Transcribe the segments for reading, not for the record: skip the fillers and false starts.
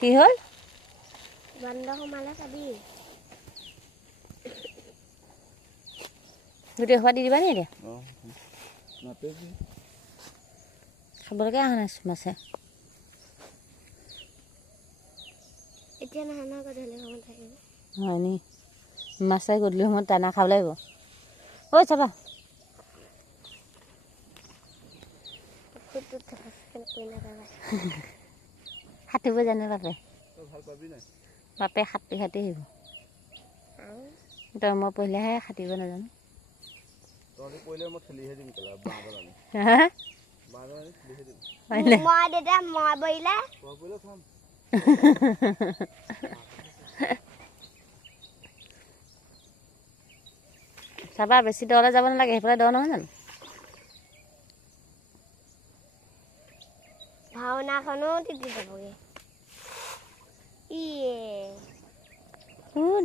কি হ'ল বান্দৰ সোমালে চাবি গোটেই সোপা দি দিবা নি এতিয়া খাবলৈকে অহা নাই মাছে এতিয়া নহয় নহয় গধূলি সময়ত থাকিব হয় নি মাছে গধূলি সময়ত দানা খাব লাগিব ঐ চাবা সাঁতুৰিব জানে বাপে বাপে সাঁতুৰি আহিব তই মই পঢ়িলেহে সাঁতুৰিব নাজানো চাবা বেছি দলে যাব নালাগে সেইফালে দ নহয় জানো ভাওনাখনো তিতি যাবগে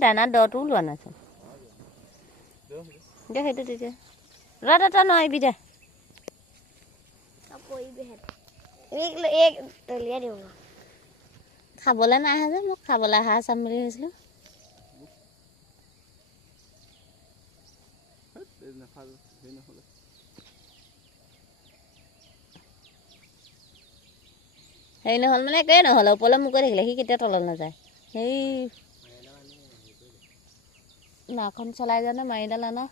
দানা দটো ওলোৱা নাচোন দে সেইটো তেতিয়া তই নোৱাৰিবি দে খাবলৈ নাই আহা যে মোক খাবলৈ আহা চাম বুলি ভাবিছিলোঁ হেৰি নহ'ল মানে একোৱেই নহ'ল ওপৰলৈ মোক কৈ থাকিলে সি কেতিয়া তলত নাযায় সেই নাওখন চলাই জানো মাৰিডাল আনা